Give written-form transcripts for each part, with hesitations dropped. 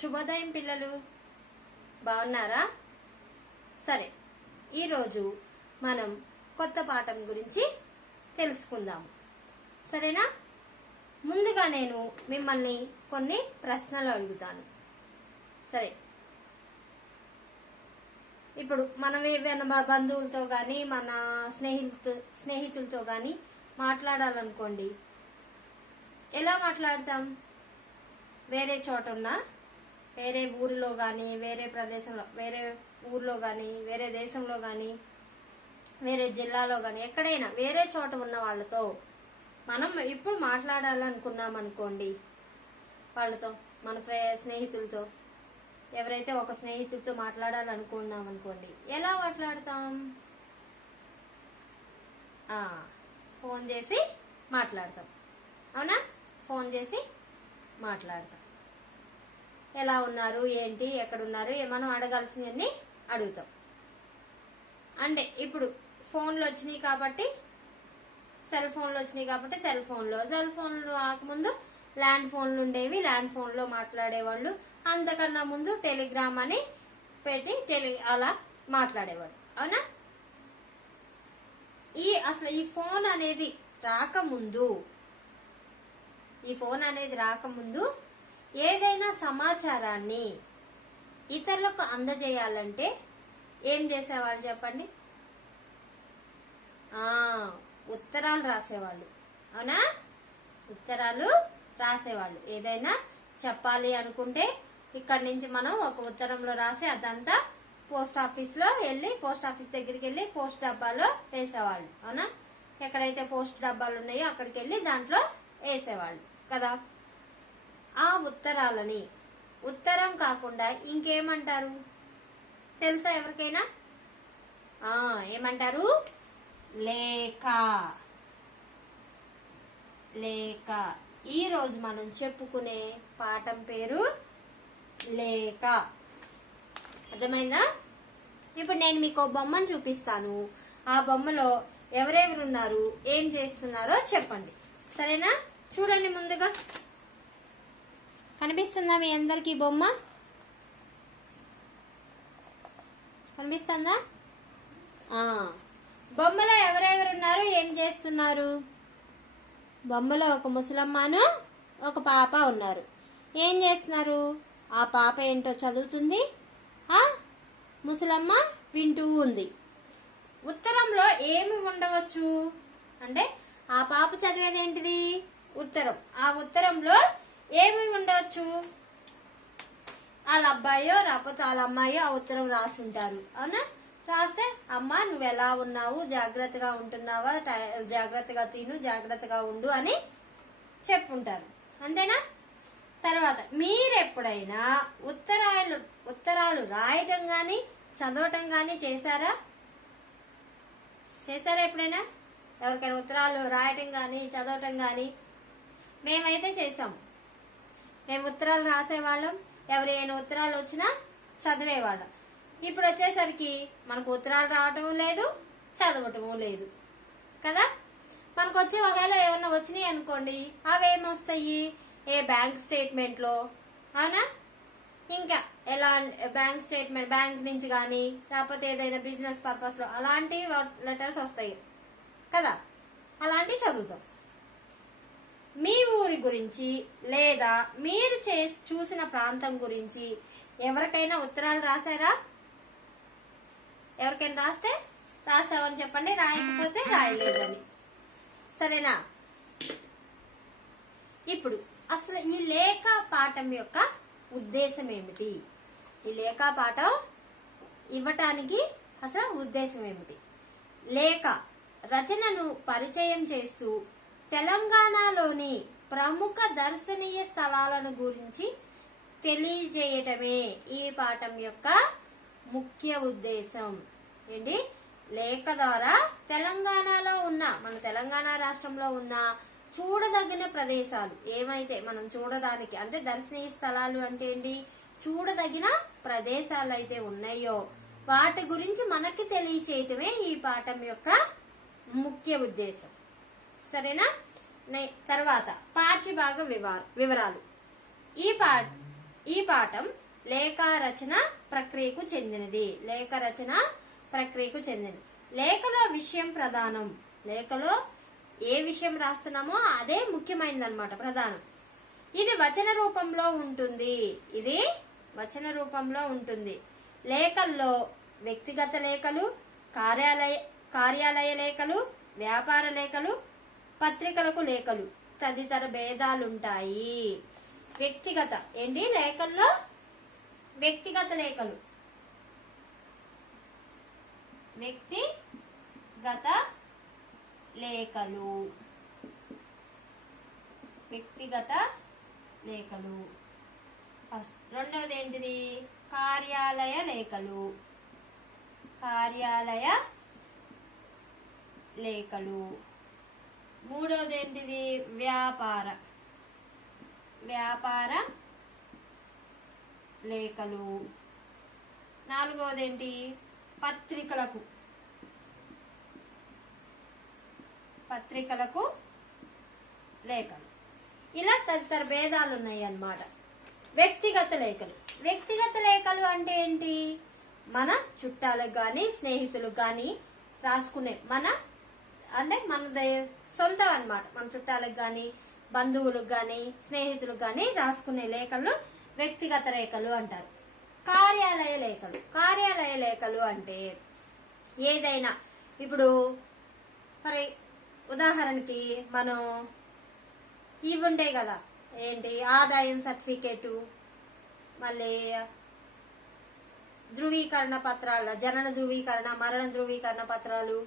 శుభోదయం పిల్లలు, బాగున్నారా? సరే, ఈరోజు మనం కొత్త పాఠం గురించి తెలుసుకుందాము. సరేనా? ముందుగా నేను మిమ్మల్ని కొన్ని ప్రశ్నలు అడుగుతాను. సరే, ఇప్పుడు మనం ఏమైనా బంధువులతో కానీ మన స్నేహితులతో కానీ మాట్లాడాలనుకోండి, ఎలా మాట్లాడతాం? వేరే చోట ఉన్నా, వేరే ఊరిలో కానీ, వేరే ప్రదేశంలో, వేరే ఊర్లో కానీ, వేరే దేశంలో కానీ, వేరే జిల్లాలో కానీ, ఎక్కడైనా వేరే చోట ఉన్న వాళ్ళతో మనం ఇప్పుడు మాట్లాడాలనుకున్నాం అనుకోండి, వాళ్ళతో మన స్నేహితులతో, ఎవరైతే ఒక స్నేహితులతో మాట్లాడాలనుకున్నాం అనుకోండి, ఎలా మాట్లాడతాం? ఫోన్ చేసి మాట్లాడతాం. అవునా? ఫోన్ చేసి మాట్లాడతాం. ఎలా ఉన్నారు, ఏంటి, ఎక్కడున్నారు, మనం అడగాల్సినవన్నీ అడుగుతాం. అంటే ఇప్పుడు ఫోన్లు వచ్చినాయి కాబట్టి, సెల్ ఫోన్లు వచ్చినాయి కాబట్టి సెల్ ఫోన్లు రాకముందు ల్యాండ్ ఫోన్లు ఉండేవి. ల్యాండ్ ఫోన్లో మాట్లాడేవాళ్ళు. అంతకన్నా ముందు టెలిగ్రామ్ అని పెట్టి అలా మాట్లాడేవాడు. అవునా? అసలు ఈ ఫోన్ అనేది రాకముందు ఏదైనా సమాచారాన్ని ఇతరులకు అందజేయాలంటే ఏం చేసేవాళ్ళు చెప్పండి? ఉత్తరాలు రాసేవాళ్ళు. అవునా? ఉత్తరాలు రాసేవాళ్ళు. ఏదైనా చెప్పాలి అనుకుంటే ఇక్కడి నుంచి మనం ఒక ఉత్తరంలో రాసి అదంతా పోస్ట్ ఆఫీస్ దగ్గరికి వెళ్ళి పోస్ట్ డబ్బాలో వేసేవాళ్ళు. అవునా? ఎక్కడైతే పోస్ట్ డబ్బాలు ఉన్నాయో అక్కడికి వెళ్ళి దాంట్లో వేసేవాళ్ళు కదా. ఆ ఉత్తరాలని ఉత్తరం కాకుండా ఇంకేమంటారు తెలుసా ఎవరికైనా? ఏమంటారు? లేఖ. ఈ రోజు మనం చెప్పుకునే పాఠం పేరు లేఖ. అర్థమైందా? ఇప్పుడు నేను మీకు ఒక బొమ్మను చూపిస్తాను. ఆ బొమ్మలో ఎవరెవరున్నారు, ఏం చేస్తున్నారో చెప్పండి. సరేనా? చూడండి. ముందుగా కనిపిస్తుందా మీ అందరికి బొమ్మ? కనిపిస్తుందా? బొమ్మలో ఎవరెవరున్నారు, ఏం చేస్తున్నారు? బొమ్మలో ఒక ముసలమ్మను ఒక పాప ఉన్నారు. ఏం చేస్తున్నారు? ఆ పాప ఏంటో చదువుతుంది, ఆ ముసలమ్మ వింటూ ఉంది. ఉత్తరంలో ఏమి ఉండవచ్చు అంటే, ఆ పాప చదివేది ఏంటిది? ఉత్తరం. ఆ ఉత్తరంలో ఏమి ఉండవచ్చు? వాళ్ళ అబ్బాయో రాకపోతే వాళ్ళ అమ్మాయో ఆ ఉత్తరం రాసుంటారు. అవునా? రాస్తే, అమ్మ నువ్వు ఎలా ఉన్నావు, జాగ్రత్తగా ఉంటున్నావా, జాగ్రత్తగా తిను, జాగ్రత్తగా ఉండు అని చెప్పుంటారు. అంతేనా? తర్వాత మీరెప్పుడైనా ఉత్తరాలు రాయటం గాని చదవటం గాని చేశారా? ఎప్పుడైనా ఎవరికైనా ఉత్తరాలు రాయటం గాని చదవటం గాని? మేమైతే చేసాము. మేము ఉత్తరాలు రాసేవాళ్ళం. ఎవరైనా ఉత్తరాలు వచ్చినా చదివేవాళ్ళం. ఇప్పుడు వచ్చేసరికి మనకు ఉత్తరాలు రావటం లేదు, చదవటము లేదు కదా. మనకు వచ్చి ఒకవేళ ఏమన్నా వచ్చినాయి అనుకోండి, అవేమొస్తాయి? బ్యాంక్ స్టేట్మెంట్లో. అవునా? ఇంకా ఎలా బ్యాంక్ స్టేట్మెంట్, బ్యాంక్ నుంచి కానీ లేకపోతే ఏదైనా బిజినెస్ పర్పస్లో అలాంటి లెటర్స్ వస్తాయి కదా. అలాంటివి చదువుతాం. మీ ఊరి గురించి లేదా మీరు చూసిన ప్రాంతం గురించి ఎవరికైనా ఉత్తరాలు రాశారా? ఎవరికైనా రాస్తే రాసామని చెప్పండి, రాయకపోతే రాయలేదని. సరేనా? ఇప్పుడు అసలు ఈ లేఖ పాఠం యొక్క ఉద్దేశం ఏమిటి? ఈ లేఖ పాఠం ఇవ్వటానికి అసలు ఉద్దేశం ఏమిటి? లేఖ రచనను పరిచయం చేస్తూ తెలంగాణలోని ప్రముఖ దర్శనీయ స్థలాలను గురించి తెలియజేయటమే ఈ పాఠం యొక్క ముఖ్య ఉద్దేశం. ఏంటి? లేఖ ద్వారా తెలంగాణలో ఉన్న, మన తెలంగాణ రాష్ట్రంలో ఉన్న చూడదగిన ప్రదేశాలు ఏమైతే మనం చూడడానికి, అంటే దర్శనీయ స్థలాలు అంటే ఏంటి? చూడదగిన ప్రదేశాలు అయితే ఉన్నాయో వాటి గురించి మనకి తెలియచేయటమే ఈ పాఠం యొక్క ముఖ్య ఉద్దేశం. సరేనా? తర్వాత పాఠ్యభాగ వివరాలు. ఈ పాఠం లేఖ రచన ప్రక్రియకు చెందినది. లేఖ రచన ప్రక్రియకు చెందినది. లేఖలో విషయం ప్రధానం. లేఖలో ఏ విషయం రాస్తున్నామో అదే ముఖ్యమైనదన్నమాట, ప్రధానం. ఇది వచన రూపంలో ఉంటుంది. ఇది వచన రూపంలో ఉంటుంది. లేఖల్లో వ్యక్తిగత లేఖలు, కార్యాలయ లేఖలు, వ్యాపార లేఖలు, పత్రికలకు లేఖలు తదితర భేదాలుంటాయి. వ్యక్తిగత ఏంటి? లేఖల్లో వ్యక్తిగత లేఖలు, వ్యక్తిగత లేఖలు, వ్యక్తిగత లేఖలు. రెండవది ఏంటిది? కార్యాలయ లేఖలు, కార్యాలయ లేఖలు. మూడవది ఏంటిది? వ్యాపార లేఖలు. నాలుగవది ఏంటి? పత్రికలకు లేఖలు. ఇలా తదితర భేదాలు ఉన్నాయి అన్నమాట. వ్యక్తిగత లేఖలు. వ్యక్తిగత లేఖలు అంటే ఏంటి? మన చుట్టాలకు గాని స్నేహితులకు గాని రాసుకునే మన సొంతం అన్నమాట. మన చుట్టాలకు గాని బంధువులకు గాని స్నేహితులకు గాని రాసుకునే లేఖలు వ్యక్తిగత లేఖలు అంటారు. కార్యాలయ లేఖలు అంటే ఏదైనా, ఇప్పుడు మరి ఉదాహరణకి మనం ఇవి ఉంటాయి కదా, ఏంటి? ఆదాయం సర్టిఫికేటు, మళ్ళీ ధృవీకరణ పత్రాల, జనన ధృవీకరణ, మరణ ధృవీకరణ పత్రాలు,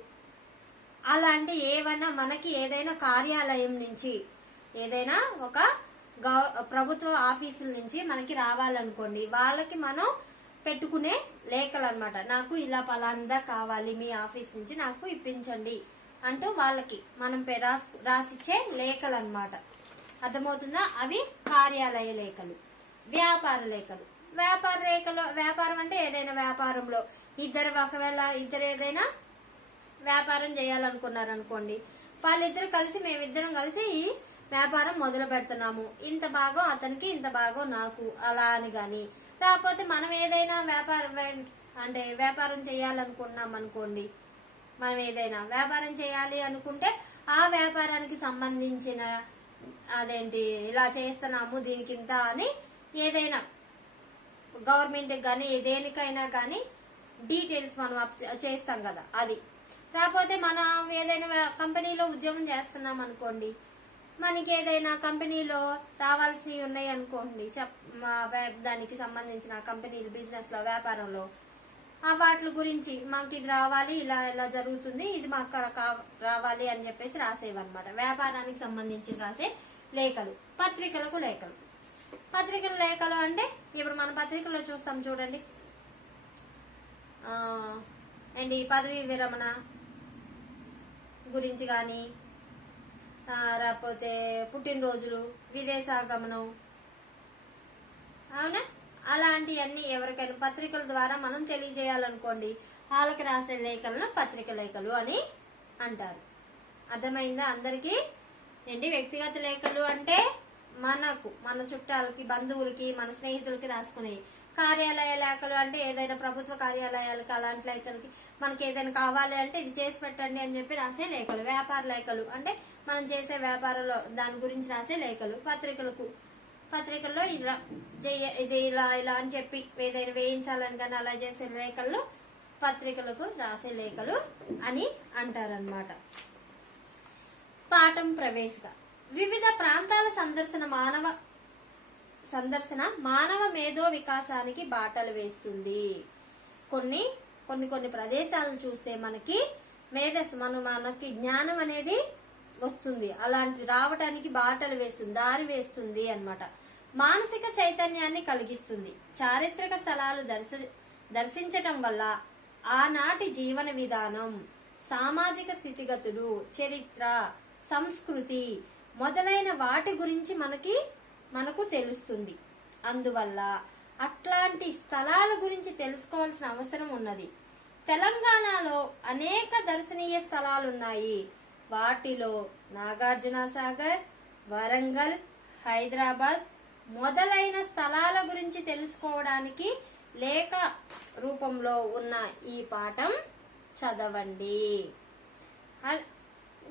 అలాంటి ఏవైనా మనకి ఏదైనా కార్యాలయం నుంచి, ఏదైనా ఒక ప్రభుత్వ ఆఫీసుల నుంచి మనకి రావాలనుకోండి, వాళ్ళకి మనం పెట్టుకునే లేఖలు అన్నమాట. నాకు ఇలా పలాందా కావాలి, మీ ఆఫీస్ నుంచి నాకు ఇప్పించండి అంటూ వాళ్ళకి మనం రాసిచ్చే లేఖలు అన్నమాట. అర్థమవుతుందా? అవి కార్యాలయ లేఖలు. వ్యాపారం అంటే ఏదైనా వ్యాపారంలో ఒకవేళ ఇద్దరు ఏదైనా వ్యాపారం చేయాలనుకున్నారనుకోండి, వాళ్ళిద్దరు కలిసి మేమిద్దరం కలిసి ఈ వ్యాపారం మొదలు పెడుతున్నాము, ఇంత భాగం అతనికి ఇంత భాగం నాకు అలా అని గాని, రాకపోతే మనం ఏదైనా వ్యాపారం చేయాలనుకున్నాం అనుకోండి, మనం ఏదైనా వ్యాపారం చేయాలి అనుకుంటే ఆ వ్యాపారానికి సంబంధించిన ఇలా చేస్తున్నాము దీనికి ఇంత అని ఏదైనా గవర్నమెంట్ కానీ దేనికైనా కానీ డీటెయిల్స్ మనం చేస్తాం కదా, అది. రాకపోతే మనం ఏదైనా కంపెనీలో ఉద్యోగం చేస్తున్నాం అనుకోండి, మనకి ఏదైనా కంపెనీలో రావాల్సినవి ఉన్నాయి అనుకోండి, దానికి సంబంధించిన కంపెనీలు బిజినెస్ లో వ్యాపారంలో వాటి గురించి మాకు ఇది రావాలి, ఇలా జరుగుతుంది, ఇది మాకు రావాలి అని చెప్పేసి రాసేవన్నమాట. వ్యాపారానికి సంబంధించి రాసే లేఖలు. పత్రికల లేఖలు అంటే ఇప్పుడు మన పత్రికల్లో చూస్తాం చూడండి, పదవీ విరమణ గురించి కానీ, రాకపోతే పుట్టినరోజులు, విదేశాగమనం, అవునా, అలాంటివన్నీ ఎవరికైనా పత్రికల ద్వారా మనం తెలియజేయాలనుకోండి, వాళ్ళకి రాసే లేఖలను పత్రిక లేఖలు అని అంటారు. అర్థమైందా అందరికీ? వ్యక్తిగత లేఖలు అంటే మన చుట్టాలకి, బంధువులకి, మన స్నేహితులకి రాసుకునేవి. కార్యాలయ లేఖలు అంటే ఏదైనా ప్రభుత్వ కార్యాలయాలకి, అలాంటి లేఖలకి మనకి ఏదైనా కావాలి అంటే ఇది చేసి పెట్టండి అని చెప్పి రాసే లేఖలు. వ్యాపార లేఖలు అంటే మనం చేసే వ్యాపారంలో దాని గురించి రాసే లేఖలు. పత్రికల్లో ఇది ఇలా అని చెప్పి ఏదైనా వేయించాలని కానీ అలా చేసే లేఖల్లో పత్రికలకు రాసే లేఖలు అని అంటారన్నమాట. పాఠం ప్రవేశిక. వివిధ ప్రాంతాల సందర్శన మానవ మేధో వికాసానికి బాటలు వేస్తుంది. కొన్ని ప్రదేశాలను చూస్తే మనకి మేధస్సు, మనకి జ్ఞానం అనేది వస్తుంది. అలాంటి రావటానికి బాటలు వేస్తుంది, దారి వేస్తుంది అన్నమాట. మానసిక చైతన్యాన్ని కలిగిస్తుంది. చారిత్రక స్థలాలు దర్శించటం వల్ల ఆనాటి జీవన విధానం, సామాజిక స్థితిగతులు, చరిత్ర, సంస్కృతి మొదలైన వాటి గురించి మనకు తెలుస్తుంది. అందువల్ల అట్లాంటి స్థలాల గురించి తెలుసుకోవాల్సిన అవసరం ఉన్నది. తెలంగాణలో అనేక దర్శనీయ స్థలాలున్నాయి. వాటిలో నాగార్జున సాగర్, వరంగల్, హైదరాబాద్ మొదలైన స్థలాల గురించి గురించి తెలుసుకోవడానికి లేఖ రూపంలో ఉన్న ఈ పాఠం చదవండి.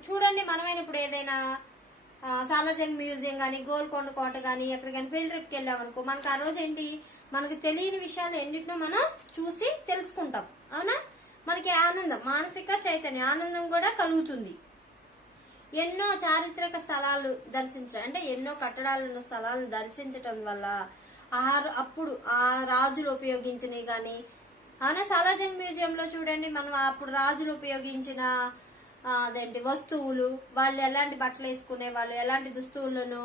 చూడండి, మనమైనా ఇప్పుడు ఏదైనా సాలార్జంగ్ మ్యూజియం కానీ, గోల్కొండ కోట కానీ, ఎక్కడికైనా ఫీల్డ్ ట్రిప్కి వెళ్ళామనుకో, మనకు ఆ రోజు ఏంటి, మనకు తెలియని విషయాలు ఎన్నిటినో మనం చూసి తెలుసుకుంటాం. అవునా? మనకి ఆనందం, మానసిక చైతన్యం, ఆనందం కూడా కలుగుతుంది. ఎన్నో చారిత్రక స్థలాలు దర్శించడం అంటే ఎన్నో కట్టడాలు ఉన్న స్థలాలను దర్శించటం వల్ల అప్పుడు ఆ రాజులు ఉపయోగించినవి కానీ, అవునా, సాలార్జంగ్ మ్యూజియంలో చూడండి, మనం అప్పుడు రాజులు ఉపయోగించిన అదేంటి వస్తువులు, వాళ్ళు ఎలాంటి బట్టలు వేసుకునే వాళ్ళు, ఎలాంటి దుస్తువులను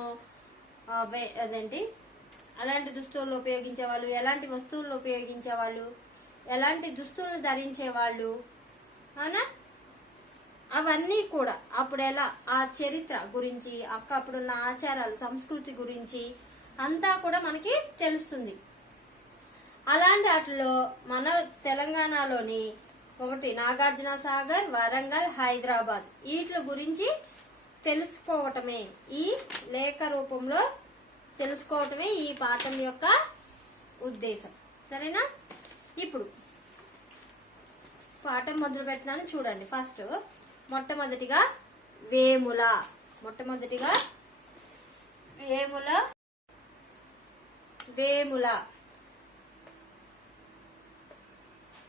అలాంటి దుస్తువులు ఉపయోగించేవాళ్ళు, ఎలాంటి వస్తువులను ఉపయోగించేవాళ్ళు, ఎలాంటి దుస్తువులను ధరించేవాళ్ళు, అవునా, అవన్నీ కూడా అప్పుడు ఎలా ఆ చరిత్ర గురించి, అప్పుడున్న ఆచారాలు, సంస్కృతి గురించి అంతా కూడా మనకి తెలుస్తుంది. అలాంటి వాటిలో మన తెలంగాణలోని ఒకటి నాగార్జున సాగర్, వరంగల్, హైదరాబాద్, వీటి గురించి తెలుసుకోవటమే, ఈ లేఖ రూపంలో తెలుసుకోవటమే ఈ పాఠం యొక్క ఉద్దేశం. సరేనా? ఇప్పుడు పాఠం మొదలు పెడతాను, చూడండి. ఫస్ట్ మొట్టమొదటిగా వేముల,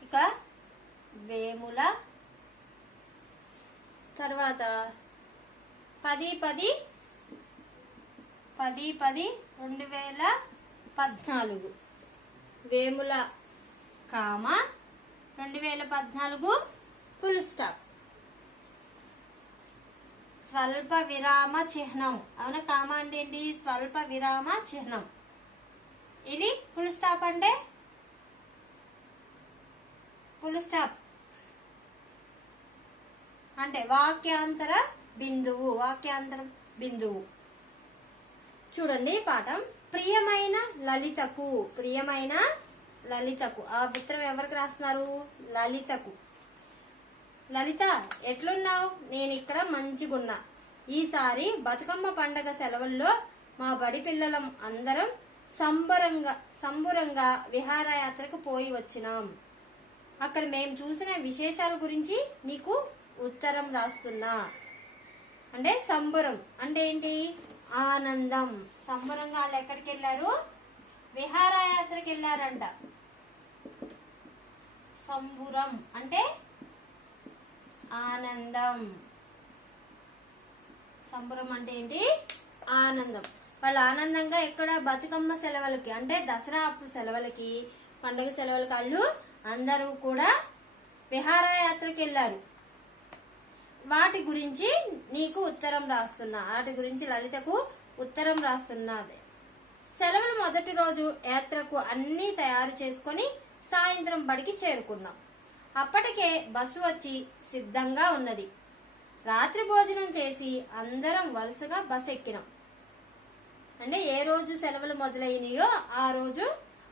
ఇక వేముల తర్వాత 10/10/2014 వేముల కామ 2014 ఫుల్ స్టాప్, స్వల్ప విరామ చిహ్నం. అవునా? కామ అంటే ఏంటి? స్వల్ప విరామ చిహ్నం. ఇది ఫుల్ స్టాప్ అంటే ఫుల్ స్టాప్ అంటే వాక్యాంతర బిందువు. చూడండి పాఠం. ప్రియమైన లలితకు ఆ ఉత్తరం ఎవరికి రాస్తున్నారు? లలితకు. లలిత, ఎట్లున్నావు? నేను ఇక్కడ మంచిగున్నా. ఈసారి బతుకమ్మ పండగ సెలవుల్లో మా బడి పిల్లలం అందరం సంబురంగా విహారయాత్రకు పోయి వచ్చినాం. అక్కడ మేము చూసిన విశేషాల గురించి నీకు ఉత్తరం రాస్తున్నా. అంటే సంబురం అంటే ఏంటి? ఆనందం. సంబరంగా వాళ్ళు ఎక్కడికి వెళ్ళారు? విహారయాత్రకి వెళ్ళారంట. సంబురం అంటే ఆనందం. సంబరం అంటే ఏంటి? ఆనందం. వాళ్ళు ఆనందంగా ఎక్కడ? బతుకమ్మ సెలవులకి అంటే దసరా అప్పుడు సెలవులకి, పండుగ సెలవులకి వాళ్ళు అందరూ కూడా విహారయాత్రకి వెళ్ళారు. వాటి గురించి నీకు ఉత్తరం రాస్తున్నా. వాటి గురించి లలితకు ఉత్తరం రాస్తున్నది. సెలవుల మొదటి రోజు యాత్రకు అన్నీ తయారు చేసుకొని సాయంత్రం బడికి చేరుకున్నాం. అప్పటికే బస్సు వచ్చి సిద్ధంగా ఉన్నది. రాత్రి భోజనం చేసి అందరం వరుసగా బస్ ఎక్కినాం. అంటే ఏ రోజు సెలవులు మొదలైనయో ఆ రోజు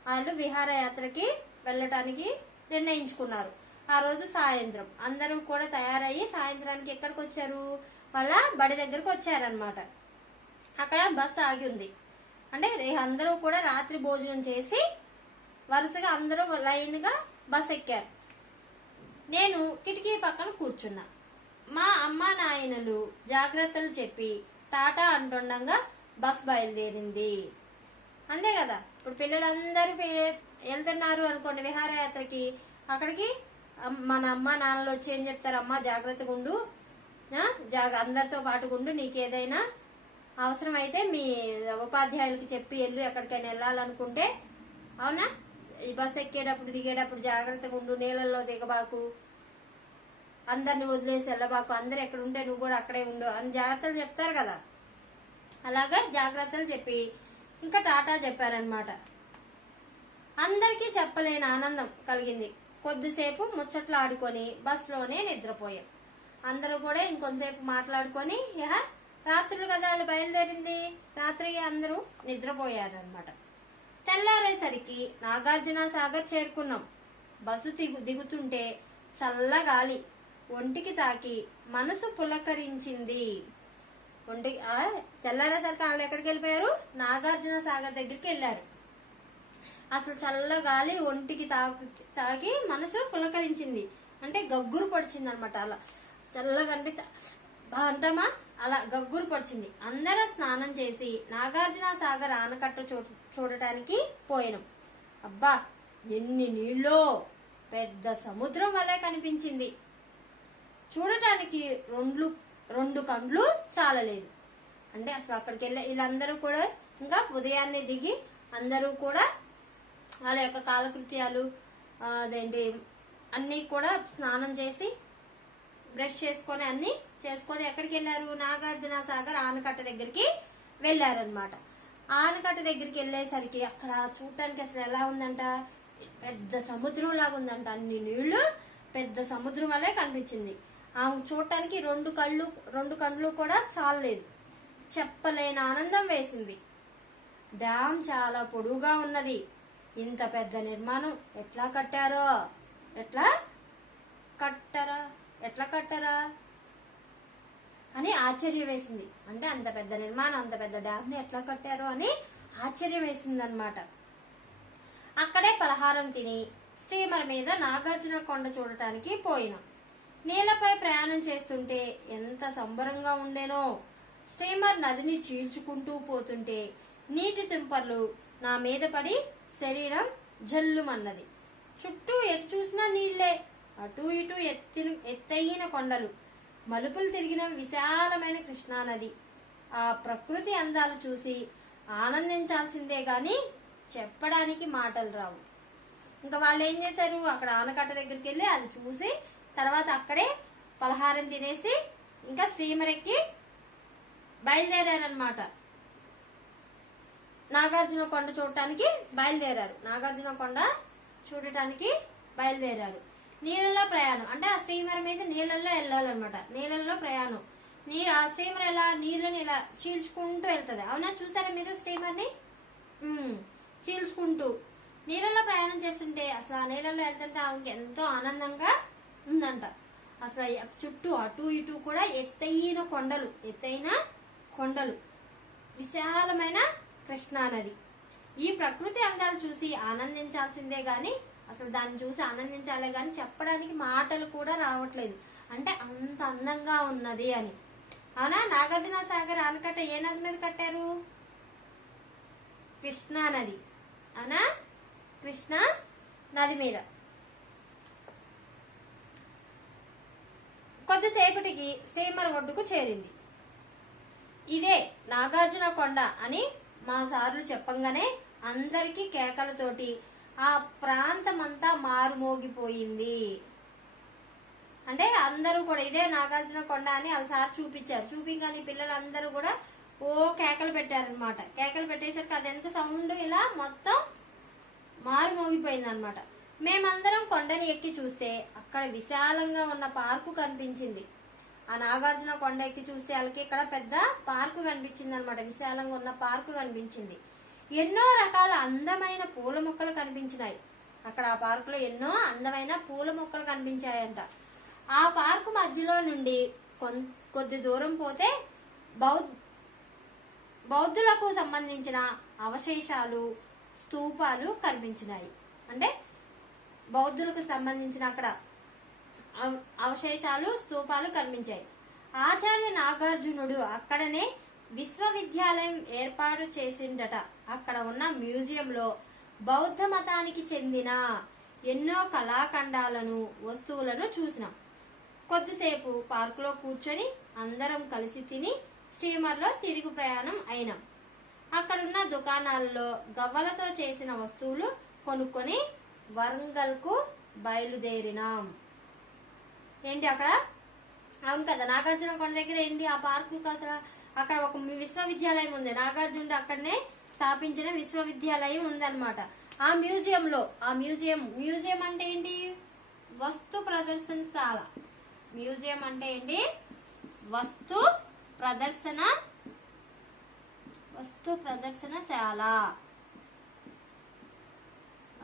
వాళ్ళు విహారయాత్రకి వెళ్ళటానికి నిర్ణయించుకున్నారు. ఆ రోజు సాయంత్రం అందరూ కూడా తయారయ్యి సాయంత్రానికి ఎక్కడికి వచ్చారు? వాళ్ళ బడి దగ్గరకు వచ్చారనమాట. అక్కడ బస్సు ఆగి ఉంది. అంటే అందరూ కూడా రాత్రి భోజనం చేసి వరుసగా అందరూ లైన్గా బస్ ఎక్కారు. నేను కిటికీ పక్కన కూర్చున్నా. మా అమ్మ నాయనలు జాగ్రత్తలు చెప్పి టాటా అంటుండగా బస్ బయలుదేరింది. అంతే కదా, ఇప్పుడు పిల్లలందరూ వెళ్తున్నారు అనుకోండి విహారయాత్రకి. అక్కడికి మన అమ్మ నాన్నలు వచ్చి ఏం చెప్తారు? అమ్మ జాగ్రత్తగా ఉండు, అందరితో పాటు ఉండు, నీకేదైనా అవసరం అయితే మీ ఉపాధ్యాయులకి చెప్పి వెళ్ళు, ఎక్కడికైనా వెళ్ళాలనుకుంటే. అవునా? ఈ బస్ ఎక్కేటప్పుడు దిగేటప్పుడు జాగ్రత్తగా ఉండు, నీళ్ళల్లో దిగబాకు, అందరిని వదిలేసి వెళ్ళబాకు, అందరు ఎక్కడ ఉంటే నువ్వు కూడా అక్కడే ఉండు అని జాగ్రత్తలు చెప్తారు కదా. అలాగా జాగ్రత్తలు చెప్పి ఇంకా టాటా చెప్పారనమాట. అందరికీ చెప్పలేని ఆనందం కలిగింది. కొద్దిసేపు ముచ్చట్లు ఆడుకొని బస్సులోనే నిద్రపోయాం. అందరూ కూడా ఇంకొంతసేపు మాట్లాడుకొని రాత్రులు కదా వాళ్ళు బయలుదేరింది, రాత్రికి అందరూ నిద్రపోయారనమాట. తెల్లారేసరికి నాగార్జున సాగర్ చేరుకున్నాం. బస్సు దిగుతుంటే చల్లగాలి ఒంటికి తాకి మనసు పులకరించింది. తెల్లారేసరికి వాళ్ళు ఎక్కడికి వెళ్ళిపోయారు? నాగార్జున సాగర్ దగ్గరికి వెళ్ళారు. అసలు చల్లగాలి ఒంటికి తాకి మనసు పులకరించింది. అంటే గగ్గురు పొడిచింది అనమాట. అలా చల్లగా అనిపిస్తే అంటామా, అలా గగ్గురు పొడిచింది. అందరూ స్నానం చేసి నాగార్జున సాగర్ ఆనకట్ట చూడటానికి పోయినాం. అబ్బా ఎన్ని నీళ్ళో, పెద్ద సముద్రం వల్లే కనిపించింది. చూడటానికి రెండు కండ్లు చాలలేదు. అంటే అసలు అక్కడికి వెళ్ళే వీళ్ళందరూ కూడా ఇంకా ఉదయాన్నే దిగి అందరూ కూడా వాళ్ళ యొక్క కాలకృత్యాలు అదేంటి అన్నీ కూడా స్నానం చేసి బ్రష్ చేసుకొని అన్ని చేసుకొని ఎక్కడికి వెళ్ళారు, నాగార్జున సాగర్ ఆనకట్ట దగ్గరికి వెళ్ళారనమాట. ఆనకట్ట దగ్గరికి వెళ్ళేసరికి అక్కడ చూడటానికి అసలు ఎలా ఉందంట, పెద్ద సముద్రం లాగా ఉందంట. అన్ని నీళ్లు పెద్ద సముద్రం వల్లే కనిపించింది. చూడటానికి రెండు కళ్ళు కూడా చాలలేదు. చెప్పలేని ఆనందం వేసింది. డ్యామ్ చాలా పొడుగుగా ఉన్నది. ఇంత పెద్ద నిర్మాణం ఎట్లా కట్టారో, ఎట్లా కట్టారా అని ఆశ్చర్యం వేసింది. అంటే అంత పెద్ద నిర్మాణం, అంత పెద్ద డ్యామ్ ని ఎట్లా కట్టారో అని ఆశ్చర్యం వేసింది అనమాట. అక్కడే పలహారం తిని స్టీమర్ మీద నాగార్జున కొండ చూడటానికి పోయినాం. నీళ్లపై ప్రయాణం చేస్తుంటే ఎంత సంబరంగా ఉండేనో. స్టీమర్ నదిని చీల్చుకుంటూ పోతుంటే నీటి తుంపర్లు నా మీద పడి శరీరం జల్లుమన్నది. చుట్టూ ఎటు చూసినా నీళ్లే, అటు ఇటు ఎత్తైన కొండలు, మలుపులు తిరిగిన విశాలమైన కృష్ణానది. ఆ ప్రకృతి అందాలు చూసి ఆనందించాల్సిందే గాని చెప్పడానికి మాటలు రావు. ఇంకా వాళ్ళు ఏం చేశారు, అక్కడ ఆనకట్ట దగ్గరికి వెళ్ళి అది చూసి తర్వాత అక్కడే పలహారం తినేసి ఇంకా స్టీమర్ ఎక్కి బయలుదేరారనమాట. నాగార్జున కొండ చూడటానికి బయలుదేరారు. నాగార్జున కొండ చూడటానికి బయలుదేరారు. నీళ్ళల్లో ప్రయాణం అంటే ఆ స్టీమర్ మీద నీళ్ళల్లో వెళ్ళాలన్నమాట. నీళ్ళల్లో ప్రయాణం. ఆ స్టీమర్ ఎలా నీళ్ళని ఇలా చీల్చుకుంటూ వెళ్తుంది. అవునా, చూసారా మీరు స్టీమర్ ని చీల్చుకుంటూ నీళ్ళల్లో ప్రయాణం చేస్తుంటే అసలు ఆ నీళ్ళల్లో వెళ్తుంటే ఆమెకి ఎంతో ఆనందంగా ఉందంట. అసలు చుట్టూ అటు ఇటు కూడా ఎత్తైన కొండలు, విశాలమైన కృష్ణానది. ఈ ప్రకృతి అందాలు చూసి ఆనందించాల్సిందే గాని అసలు దాన్ని చూసి ఆనందించాలే గాని చెప్పడానికి మాటలు కూడా రావట్లేదు. అంటే అంత అందంగా ఉన్నది అని. అవునా, నాగార్జున సాగర్ ఆనకట్ట ఏ నది మీద కట్టారు, కృష్ణా నది. అవునా, కృష్ణా నది మీద. కొద్దిసేపటికి స్టీమర్ ఒడ్డుకు చేరింది. ఇదే నాగార్జున కొండ అని మా సార్లు చెప్పంగానే అందరికీ కేకలతోటి ఆ ప్రాంతమంతా మారుమోగిపోయింది. అంటే అందరూ కూడా ఇదే నాగార్జున కొండ అని వాళ్ళ సార్ చూపించారు. చూపించగానే పిల్లలందరూ కూడా ఓ కేకలు పెట్టారనమాట. కేకలు పెట్టేసరికి అది ఎంత సౌండ్ ఇలా మొత్తం మారుమోగిపోయింది అనమాట. మేమందరం కొండని ఎక్కి చూస్తే అక్కడ విశాలంగా ఉన్న పార్కు కనిపించింది. ఆ నాగార్జున కొండ ఎక్కి చూస్తే వాళ్ళకి ఇక్కడ పెద్ద పార్కు కనిపించింది అనమాట. విశాలంగా ఉన్న పార్కు కనిపించింది. ఎన్నో రకాల అందమైన పూల మొక్కలు కనిపించినాయి. అక్కడ ఆ పార్కులో ఎన్నో అందమైన పూల మొక్కలు కనిపించాయంట. ఆ పార్కు మధ్యలో నుండి కొద్ది దూరం పోతే బౌద్ధులకు సంబంధించిన అవశేషాలు, స్తూపాలు కనిపించినాయి. అంటే బౌద్ధులకు సంబంధించిన అక్కడ అవశేషాలు, స్తూపాలు కనిపించాయి. ఆచార్య నాగార్జునుడు అక్కడనే విశ్వవిద్యాలయం ఏర్పాటు చేసిండట. అక్కడ ఉన్న మ్యూజియంలో బౌద్ధ మతానికి చెందిన ఎన్నో కళాఖండాలను, వస్తువులను చూసినాం. కొద్దిసేపు పార్కులో కూర్చొని అందరం కలిసి తిని స్టీమర్లో తిరుగు ప్రయాణం అయినాం. అక్కడున్న దుకాణాల్లో గవ్వలతో చేసిన వస్తువులు కొనుక్కొని వరంగల్ కు బయలుదేరినాం. ఏంటి అక్కడ, అవును కదా, నాగార్జున కొండ దగ్గర ఏంటి ఆ పార్కు కదా, అక్కడ ఒక విశ్వవిద్యాలయం ఉంది. నాగార్జునుడు అక్కడనే స్థాపించిన విశ్వవిద్యాలయం ఉందన్నమాట. ఆ మ్యూజియం అంటే ఏంటి, వస్తు ప్రదర్శనశాల. మ్యూజియం అంటే ఏంటి, వస్తు ప్రదర్శనశాల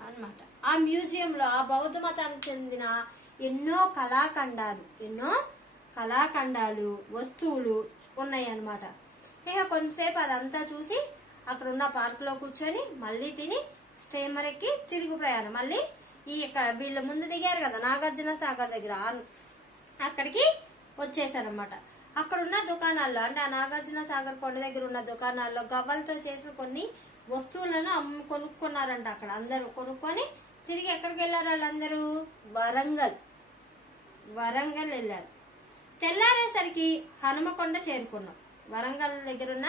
అన్నమాట. ఆ మ్యూజియంలో ఆ బౌద్ధ మతానికి చెందిన ఎన్నో కళాఖండాలు, వస్తువులు ఉన్నాయి అన్నమాట. ఇక కొంతసేపు అదంతా చూసి అక్కడ ఉన్న పార్కులో కూర్చొని మళ్ళీ తిని స్టీమర్ ఎక్కి తిరుగు ప్రయాణం. మళ్ళీ వీళ్ళు ముందు దిగారు కదా నాగార్జున సాగర్ దగ్గర, అక్కడికి వచ్చేసారనమాట. అక్కడ ఉన్న దుకాణాల్లో, అంటే ఆ నాగార్జున సాగర్ కొండ దగ్గర ఉన్న దుకాణాల్లో గవ్వలతో చేసిన కొన్ని వస్తువులను కొనుక్కున్నారంట. అక్కడ అందరూ కొనుక్కొని తిరిగి ఎక్కడికి వెళ్ళారు వాళ్ళందరూ? వరంగల్ వెళ్ళారు. తెల్లారేసరికి హనుమకొండ చేరుకున్నాం. వరంగల్ దగ్గర ఉన్న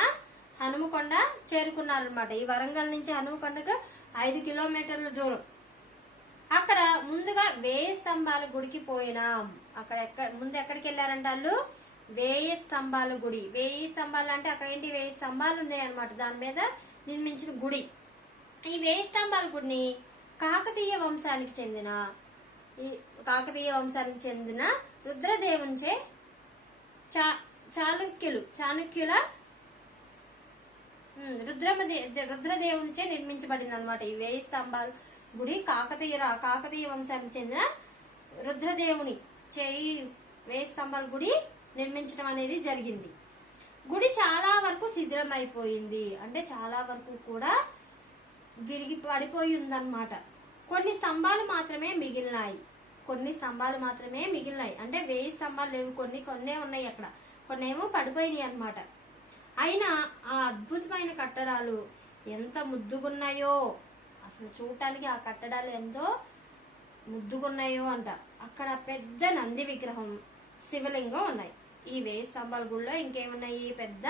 హనుమకొండ చేరుకున్నారనమాట. ఈ వరంగల్ నుంచి హనుమకొండకు 5 కిలోమీటర్ల దూరం. అక్కడ ముందుగా 1000 స్తంభాల గుడికి పోయినాం. అక్కడ ముందు ఎక్కడికి వెళ్ళారంట వాళ్ళు? 1000 స్తంభాల గుడి. 1000 స్తంభాలు అంటే అక్కడ ఏంటి? 1000 స్తంభాలు ఉన్నాయి అనమాట, దాని మీద నిర్మించిన గుడి. ఈ 1000 స్తంభాల గుడిని కాకతీయ వంశానికి చెందిన రుద్రదేవునిచే చాణుక్యుల రుద్రదేవునిచే నిర్మించబడింది అనమాట. ఈ 1000 స్తంభాల గుడి కాకతీయ వంశానికి చెందిన రుద్రదేవుని 1000 స్తంభాల గుడి నిర్మించడం అనేది జరిగింది. గుడి చాలా వరకు శిథిలమైపోయింది, అంటే చాలా వరకు కూడా విరిగి పడిపోయి ఉందన్నమాట. కొన్ని స్తంభాలు మాత్రమే మిగిలినాయి. అంటే 1000 స్తంభాలు లేవు, కొన్నే ఉన్నాయి అక్కడ, కొన్నేమో పడిపోయినాయి అన్నమాట. అయినా ఆ అద్భుతమైన కట్టడాలు ఎంత ముద్దుగున్నాయో, అసలు చూడటానికి ఆ కట్టడాలు ఎంతో ముద్దుగున్నాయో అంట. అక్కడ పెద్ద నంది విగ్రహం, శివలింగం ఉన్నాయి. ఈ 1000 స్తంభాల గుడిలో ఇంకేమున్నాయి? పెద్ద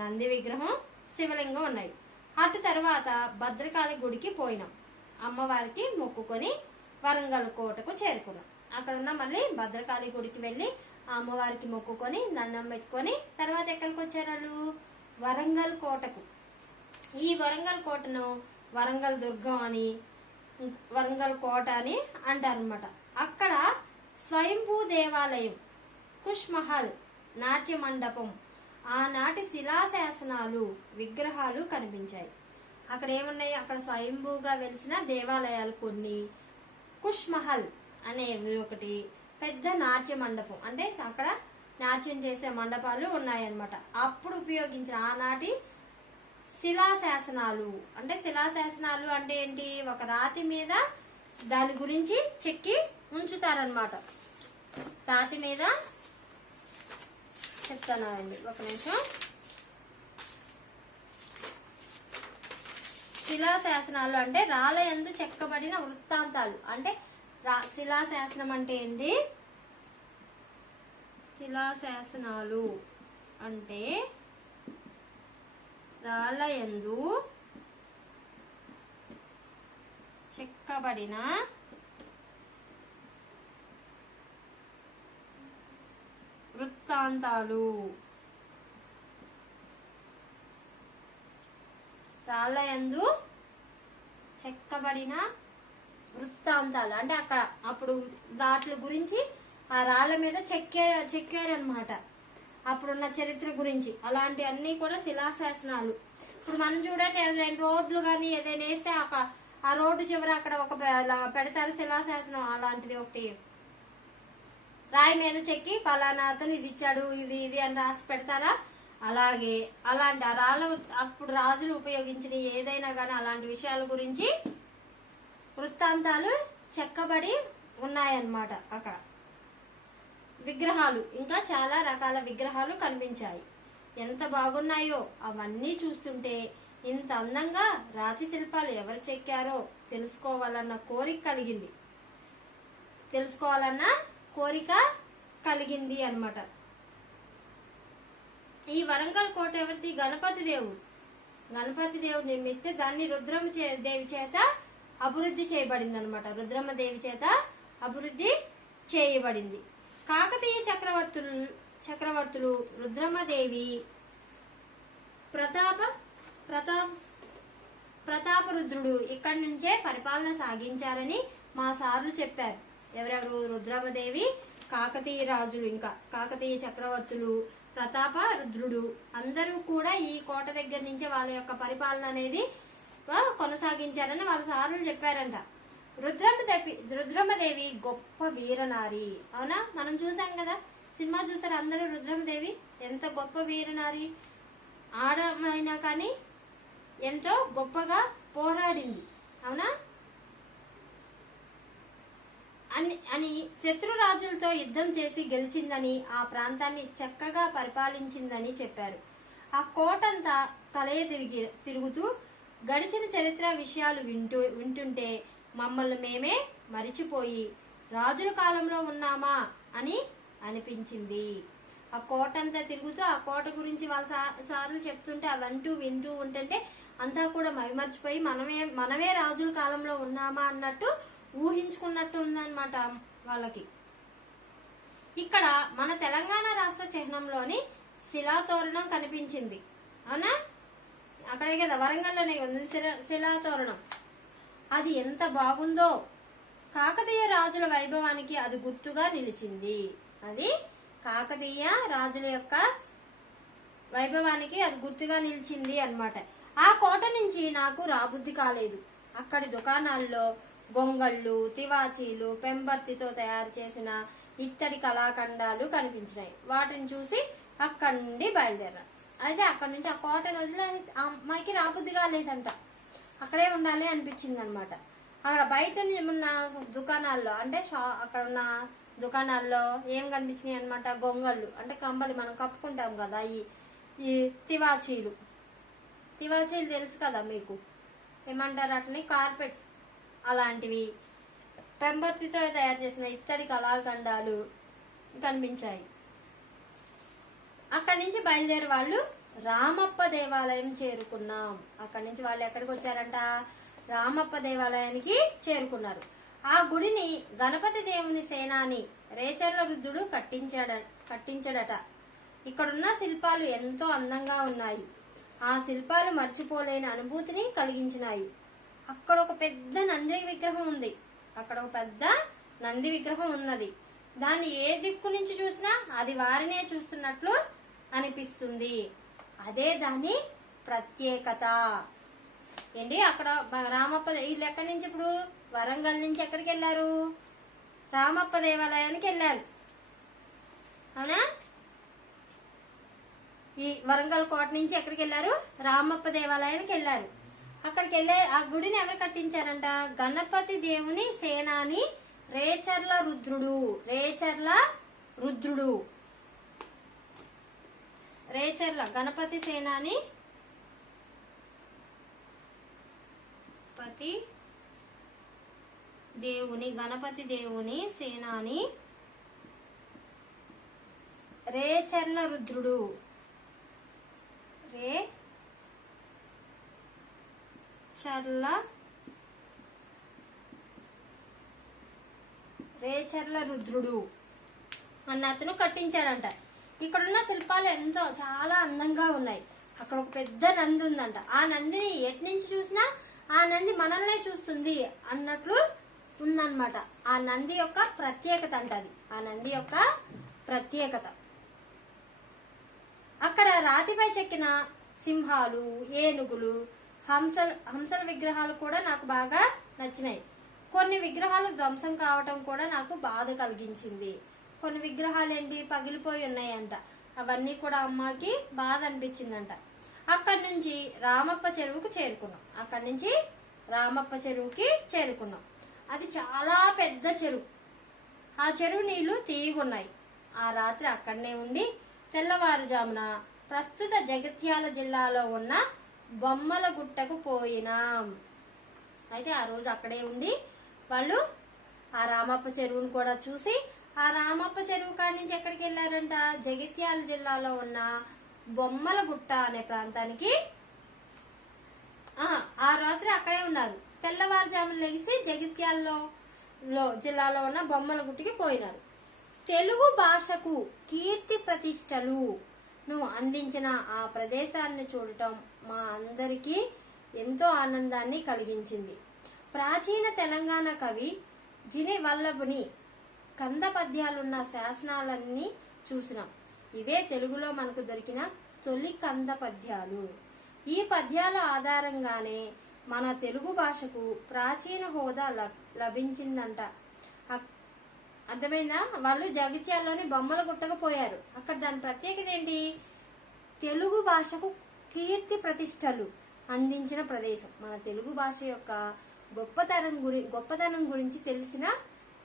నంది విగ్రహం, శివలింగం ఉన్నాయి. అటు తర్వాత భద్రకాళి గుడికి పోయినాం. అమ్మవారికి మొక్కుకొని వరంగల్ కోటకు చేరుకున్నాం. అక్కడ ఉన్న మళ్ళీ భద్రకాళి గుడికి వెళ్ళి ఆ అమ్మవారికి మొక్కుకొని దండం పెట్టుకొని తర్వాత ఎక్కడికి వచ్చారు వాళ్ళు? వరంగల్ కోటకు. ఈ వరంగల్ కోటను వరంగల్ దుర్గం అని, వరంగల్ కోట అని అంటారనమాట. అక్కడ స్వయంభూ దేవాలయం, కుష్ మహల్, నాట్య మండపం, ఆనాటి శిలాశాసనాలు, విగ్రహాలు కనిపించాయి. అక్కడ ఏమున్నాయి? అక్కడ స్వయంభూగా వెలిసిన దేవాలయాలు కొన్ని, కుష్ మహల్ అనేవి ఒకటి, పెద్ద నాట్య మండపం, అంటే అక్కడ నాట్యం చేసే మండపాలు ఉన్నాయన్నమాట. అప్పుడు ఉపయోగించిన ఆనాటి శిలాశాసనాలు. అంటే శిలాశాసనాలు అంటే ఏంటి? ఒక రాతి మీద దాని గురించి చెక్కి ఉంచుతారనమాట. రాతి మీద చెప్తానండి, ఒక నిమిషం. శిలాశాసనాలు అంటే రాళ్ళ యందు చెక్కబడిన వృత్తాంతాలు. అంటే శిలాశాసనం అంటే ఏంటి? శిలాశాసనాలు అంటే రాళ్ళ యందు చెక్కబడిన వృత్తాంతాలు. రాళ్ళ యందు చెక్కబడిన వృత్తాంతాలు అంటే అక్కడ అప్పుడు దాట్ల గురించి ఆ రాళ్ళ మీద చెక్కారనమాట. అప్పుడున్న చరిత్ర గురించి అలాంటి అన్ని కూడా శిలాశాసనాలు. ఇప్పుడు మనం చూడండి, ఏదైనా రోడ్లు కానీ ఏదైనా వేస్తే ఆ రోడ్డు చివర అక్కడ ఒక పెడతారు శిలాశాసనం. అలాంటిది ఒకటి రాయి మీద చెక్కి పలానా అతను ఇది ఇచ్చాడు, ఇది అని రాసి పెడతారా? అలాగే అలాంటి ఆ రాళ్ళ అప్పుడు రాజులు ఉపయోగించిన ఏదైనా కానీ అలాంటి విషయాల గురించి వృత్తాంతాలు చెక్కబడి ఉన్నాయన్నమాట. అక్కడ విగ్రహాలు, ఇంకా చాలా రకాల విగ్రహాలు కనిపించాయి. ఎంత బాగున్నాయో అవన్నీ చూస్తుంటే ఇంత అందంగా రాతి శిల్పాలు ఎవరు చెక్కారో తెలుసుకోవాలన్న కోరిక కలిగింది అన్నమాట. ఈ వరంగల్ కోట ఎవరిది? గణపతి దేవుడు నిర్మిస్తే దాన్ని రుద్రమ దేవి చేత అభివృద్ధి చేయబడింది అనమాట. రుద్రమ దేవి చేత అభివృద్ధి చేయబడింది. కాకతీయ చక్రవర్తులు రుద్రమదేవి ప్రతాపరుద్రుడు ఇక్కడి నుంచే పరిపాలన సాగించారని మా సార్లు చెప్పారు. ఎవరెవరు? రుద్రమదేవి, కాకతీయ రాజులు, ఇంకా కాకతీయ చక్రవర్తులు, ప్రతాపరుద్రుడు అందరూ కూడా ఈ కోట దగ్గర నుంచే వాళ్ళ యొక్క పరిపాలన అనేది కొనసాగించారని వాళ్ళ సార్లు చెప్పారంట. రుద్రమదేవి గొప్ప వీరనారి. అవునా? మనం చూసాం కదా, సినిమా చూసారు అందరూ. రుద్రమదేవి ఎంత గొప్ప వీరనారి. ఆడమైనా కానీ ఎంతో గొప్పగా పోరాడింది. అవునా? అని శత్రు రాజులతో యుద్ధం చేసి గెలిచిందని, ఆ ప్రాంతాన్ని చక్కగా పరిపాలించిందని చెప్పారు. ఆ కోటంతా కలయ తిరుగుతూ గడిచిన చరిత్ర విషయాలు వింటుంటే మమ్మల్ని మేమే మరిచిపోయి రాజుల కాలంలో ఉన్నామా అని అనిపించింది. ఆ కోటంతా తిరుగుతూ ఆ కోట గురించి వాళ్ళ సార్లు చెప్తుంటే అవంటూ వింటూ ఉంటుంటే అంతా కూడా మైమర్చిపోయి మనమే రాజుల కాలంలో ఉన్నామా అన్నట్టు ఊహించుకున్నట్టు ఉందన్నమాట వాళ్ళకి. ఇక్కడ మన తెలంగాణ రాష్ట్ర చిహ్నంలోని శిలాతోరణం కనిపించింది. అవునా? అక్కడే కదా, వరంగల్లోనే ఉంది శిలాతోరణం. అది ఎంత బాగుందో. కాకతీయ రాజుల వైభవానికి అది గుర్తుగా నిలిచింది. అది కాకతీయ రాజుల యొక్క వైభవానికి అది గుర్తుగా నిలిచింది అన్నమాట. ఆ కోట నుంచి నాకు రాబుద్ధి కాలేదు. అక్కడి దుకాణాల్లో గొంగళ్ళు, తివాచీలు, పెంబర్తితో తయారు చేసిన ఇత్తడి కళాఖండాలు కనిపించినాయి. వాటిని చూసి అక్కడి నుండి బయలుదేరా. అయితే అక్కడి నుంచి ఆ కోటను వదిలే అమ్మాయికి రాబుద్ధి కాలేదంట. అక్కడే ఉండాలి అనిపించింది అనమాట. అక్కడ బయట ఉన్న దుకాణాల్లో అంటే అక్కడ ఉన్న దుకాణాల్లో ఏం కనిపించినాయి అనమాట? గొంగళ్ళు అంటే కంబలి మనం కప్పుకుంటాం కదా, ఈ తివాచీలు తెలుసు కదా మీకు, ఏమంటారు అట్లని, కార్పెట్స్ అలాంటివి, పెంబర్తితో తయారు చేసిన ఇత్తడి కళాఖండాలు కనిపించాయి. అక్కడి నుంచి బయలుదేరి వాళ్ళు రామప్ప దేవాలయం చేరుకున్నాం. అక్కడి నుంచి వాళ్ళు ఎక్కడికి వచ్చారంట? రామప్ప దేవాలయానికి చేరుకున్నారు. ఆ గుడిని గణపతి దేవుని సేనాని రేచర్ల రుద్రుడు కట్టించడట. ఇక్కడున్న శిల్పాలు ఎంతో అందంగా ఉన్నాయి. ఆ శిల్పాలు మర్చిపోలేని అనుభూతిని కలిగించినాయి. అక్కడ ఒక పెద్ద నంది విగ్రహం ఉన్నది. దాన్ని ఏ దిక్కు నుంచి చూసినా అది వారినే చూస్తున్నట్లు అనిపిస్తుంది. అదే దాని ప్రత్యేకత ఏంటి? అక్కడ రామప్ప వీళ్ళు ఎక్కడి నుంచి, ఇప్పుడు వరంగల్ నుంచి ఎక్కడికి వెళ్ళారు? రామప్ప దేవాలయానికి వెళ్ళారు. అవునా? ఈ వరంగల్ కోట నుంచి ఎక్కడికి వెళ్ళారు? రామప్ప దేవాలయానికి వెళ్ళారు. అక్కడికి వెళ్ళే ఆ గుడిని ఎవరు కట్టించారంట? గణపతి దేవుని సేనాని రేచర్ల రుద్రుడు. గణపతి సేనాని గణపతి దేవుని సేనాని రేచర్ల రుద్రుడు. రేచర్ల రుద్రుడు అన్న అతను కట్టించాడంట. ఇక్కడున్న శిల్పాలు ఎంతో చాలా అందంగా ఉన్నాయి. అక్కడ ఒక పెద్ద నంది ఉందంట. ఆ నందిని ఎటు నుంచి చూసినా ఆ నంది మనల్నే చూస్తుంది అన్నట్లు ఉందన్నమాట. ఆ నంది యొక్క ప్రత్యేకత అంట అది. ఆ నంది యొక్క ప్రత్యేకత. అక్కడ రాతిపై చెక్కిన సింహాలు, ఏనుగులు, హంసల విగ్రహాలు కూడా నాకు బాగా నచ్చినాయి. కొన్ని విగ్రహాలు ధ్వంసం కావటం కూడా నాకు బాధ కలిగించింది. కొన్ని విగ్రహాలు ఏంటి, పగిలిపోయి ఉన్నాయంట. అవన్నీ కూడా అమ్మకి బాధ అనిపించిందంట. అక్కడి నుంచి రామప్ప చెరువుకి చేరుకున్నాం. అది చాలా పెద్ద చెరువు. ఆ చెరువు నీళ్లు తీయగున్నాయి. ఆ రాత్రి అక్కడనే ఉండి తెల్లవారుజామున ప్రస్తుత జగిత్యాల జిల్లాలో ఉన్న బొమ్మల గుట్టకు పోయినాం. అయితే ఆ రోజు అక్కడే ఉండి వాళ్ళు ఆ రామప్ప చెరువును కూడా చూసి, ఆ రామప్ప చెరువు కాడి నుంచి ఎక్కడికి వెళ్ళారంట? జగిత్యాల జిల్లాలో ఉన్న బొమ్మల గుట్ట అనే ప్రాంతానికి. ఆ రాత్రి అక్కడే ఉన్నారు. తెల్లవారుజామున లెగిసి జగిత్యాలలో జిల్లాలో ఉన్న బొమ్మల గుట్టికి పోయినారు. తెలుగు భాషకు కీర్తి ప్రతిష్టలు నువ్వు అందించిన ఆ ప్రదేశాన్ని చూడటం మా అందరికీ ఎంతో ఆనందాన్ని కలిగించింది. ప్రాచీన తెలంగాణ కవి జిని వల్లభుని కంద పద్యాలున్న శాసనాలన్నీ చూసినాం. ఇవే తెలుగులో మనకు దొరికిన తొలి కంద పద్యాలు. ఈ పద్యాల ఆధారంగానే మన తెలుగు భాషకు ప్రాచీన హోదా లభించిందంట. అర్థమైందా? వాళ్ళు జగిత్యాల్లోని బొమ్మల గుట్టకు పోయారు. అక్కడ దాని ప్రత్యేకత ఏంటి? తెలుగు భాషకు కీర్తి ప్రతిష్టలు అందించిన ప్రదేశం. మన తెలుగు భాష యొక్క గొప్పతనం గురించి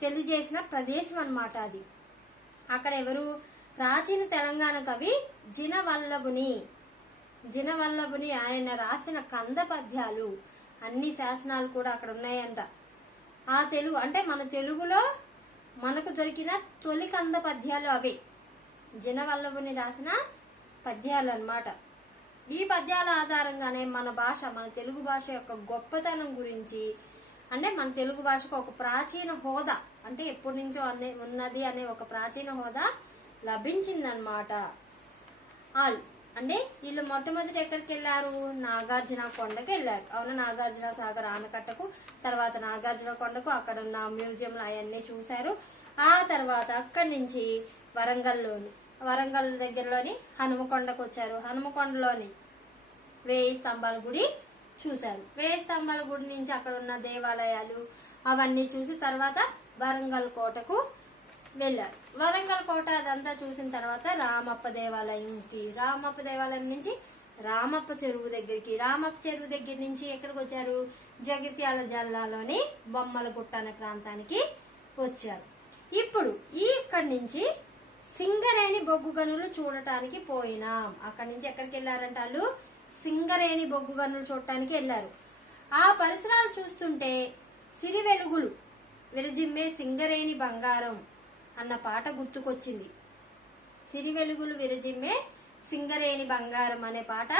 తెలియజేసిన ప్రదేశం అన్నమాట అది. అక్కడ ఎవరు? ప్రాచీన తెలంగాణ కవి జినవల్లభుని ఆయన రాసిన కంద పద్యాలు అన్ని శాసనాలు కూడా అక్కడ ఉన్నాయంట. ఆ తెలుగు అంటే మన తెలుగులో మనకు దొరికిన తొలి కంద పద్యాలు అవే, జినవల్లభుని రాసిన పద్యాలు అన్నమాట. ఈ పద్యాల ఆధారంగానే మన తెలుగు భాష యొక్క గొప్పతనం గురించి, అంటే మన తెలుగు భాషకు ఒక ప్రాచీన హోదా, అంటే ఎప్పటి నుంచో ఉన్నది అనే ఒక ప్రాచీన హోదా లభించిందనమాట. అంటే వీళ్ళు మొట్టమొదటి ఎక్కడికి వెళ్ళారు? నాగార్జున కొండకి వెళ్ళారు. అవును, నాగార్జున సాగర్ ఆనకట్టకు, తర్వాత నాగార్జున కొండకు, అక్కడ ఉన్న మ్యూజియంలో అవన్నీ చూశారు. ఆ తర్వాత అక్కడి నుంచి వరంగల్ దగ్గరలోని హనుమకొండకు వచ్చారు. హనుమకొండలోని 1000 స్తంభాల గుడి చూశారు. 1000 స్తంభాల గుడి నుంచి అక్కడ ఉన్న దేవాలయాలు అవన్నీ చూసి తర్వాత వరంగల్ కోటకు వెళ్ళారు. వరంగల్ కోట అదంతా చూసిన తర్వాత రామప్ప దేవాలయం నుంచి రామప్ప చెరువు దగ్గర నుంచి ఎక్కడికి వచ్చారు? జగిత్యాల జిల్లాలోని బొమ్మలగుట్ట అనే ప్రాంతానికి వచ్చారు. ఇప్పుడు ఇక్కడి నుంచి సింగరేణి బొగ్గు గనులు చూడటానికి పోయినాం. అక్కడి నుంచి ఎక్కడికి వెళ్ళారంట? వాళ్ళు సింగరేణి బొగ్గు గనులు చూడటానికి వెళ్ళారు. ఆ పరిసరాలు చూస్తుంటే సిరి వెలుగులు విరజిమ్మే సింగరేణి బంగారం అన్న పాట గుర్తుకొచ్చింది. సిరి వెలుగులు విరజిమ్మే సింగరేణి బంగారం అనే పాట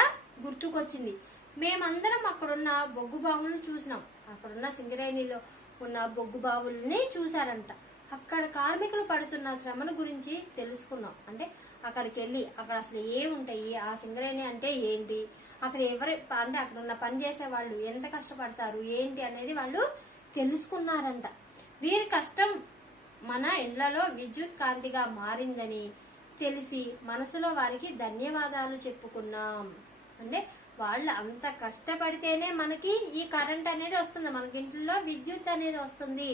గుర్తుకొచ్చింది. మేమందరం అక్కడున్న బొగ్గు బావులను చూసినాం. అక్కడున్న సింగరేణిలో ఉన్న బొగ్గు బావుల్ని చూసారంట. అక్కడ కార్మికులు పడుతున్న శ్రమను గురించి తెలుసుకున్నాం. అంటే అక్కడికి వెళ్ళి అక్కడ అసలు ఏముంటాయి, ఆ సింగరేణి అంటే ఏంటి, అక్కడ అంటే అక్కడ ఉన్న పని చేసే వాళ్ళు ఎంత కష్టపడతారు ఏంటి అనేది వాళ్ళు తెలుసుకున్నారంట. వీరి కష్టం మన ఇండ్లలో విద్యుత్ కాంతిగా మారిందని తెలిసి మనసులో వారికి ధన్యవాదాలు చెప్పుకున్నాం. అంటే వాళ్ళు అంత కష్టపడితేనే మనకి ఈ కరెంట్ అనేది వస్తుంది, మనకి ఇంట్లో విద్యుత్ అనేది వస్తుంది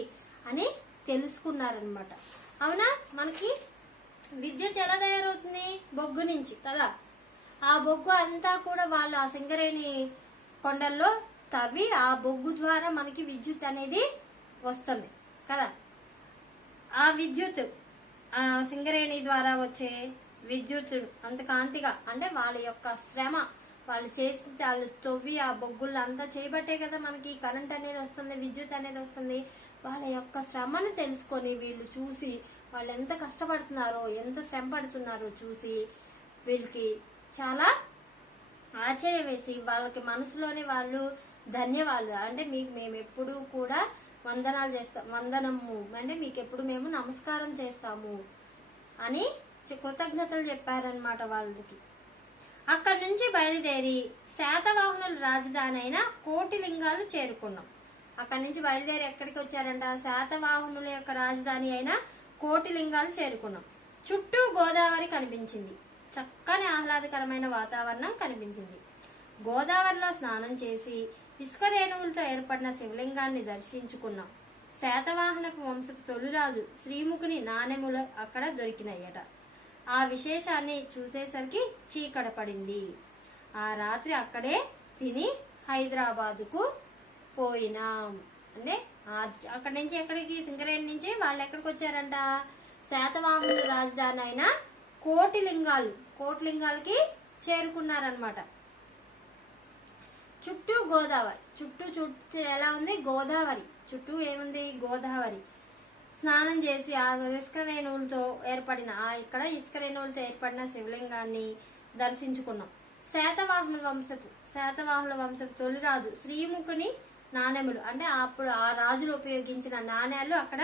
అని తెలుసుకున్నారనమాట. అవునా, మనకి విద్యుత్ ఎలా తయారవుతుంది? బొగ్గు నుంచి కదా. ఆ బొగ్గు అంతా కూడా వాళ్ళు ఆ సింగరేణి కొండల్లో తవ్వి ఆ బొగ్గు ద్వారా మనకి విద్యుత్ అనేది వస్తుంది కదా. ఆ విద్యుత్ ఆ సింగరేణి ద్వారా వచ్చే విద్యుత్ అంత కాంతిగా, అంటే వాళ్ళ యొక్క శ్రమ, వాళ్ళు తవ్వి ఆ బొగ్గులు అంతా చేయబట్టే కదా మనకి కరెంట్ అనేది వస్తుంది, విద్యుత్ అనేది వస్తుంది. వాళ్ళ యొక్క శ్రమను తెలుసుకొని వీళ్ళు చూసి వాళ్ళు ఎంత కష్టపడుతున్నారో, ఎంత శ్రమ పడుతున్నారో చూసి వీళ్ళకి చాలా ఆశ్చర్యం వేసి వాళ్ళకి మనసులోనే వాళ్ళు ధన్యవాదాలు, అంటే మేము ఎప్పుడు కూడా వందనాలు చేస్తాం, వందనము అంటే మీకు ఎప్పుడు మేము నమస్కారం చేస్తాము అని కృతజ్ఞతలు చెప్పారనమాట వాళ్ళకి. అక్కడి నుంచి బయలుదేరి శాతవాహనుల రాజధాని అయిన కోటిలింగాలు చేరుకున్నాం. అక్కడి నుంచి బయలుదేరి ఎక్కడికి వచ్చారంట? శాతవాహనుల యొక్క రాజధాని అయిన కోటిలింగాలు చేరుకున్నాం. చుట్టూ గోదావరి కనిపించింది. చక్కని ఆహ్లాదకరమైన వాతావరణం కనిపించింది. గోదావరిలో స్నానం చేసి ఇసుక రేణువులతో ఏర్పడిన శివలింగాన్ని దర్శించుకున్నాం. శాతవాహనపు వంశపు తొలిరాజు శ్రీముఖుని నాణెములు అక్కడ దొరికినాయట. ఆ విశేషాన్ని చూసేసరికి చీకట పడింది. ఆ రాత్రి అక్కడే తిని హైదరాబాదుకు పోయినాం. అంటే అక్కడి నుంచి ఎక్కడికి? సింగరేణి నుంచి వాళ్ళు ఎక్కడికి వచ్చారంట? శాతవాహనుల రాజధాని అయిన కోటిలింగాలకి చేరుకున్నారనమాట. చుట్టూ గోదావరి, చుట్టూ ఎలా ఉంది? గోదావరి చుట్టూ ఏముంది? గోదావరి. స్నానం చేసి ఆ ఇసుక రేణువులతో ఏర్పడిన శివలింగాన్ని దర్శించుకున్నాం. శాతవాహనుల వంశపు తొలిరాజు శ్రీముఖుని నాణెములు, అంటే అప్పుడు ఆ రాజులు ఉపయోగించిన నాణ్యాలు అక్కడ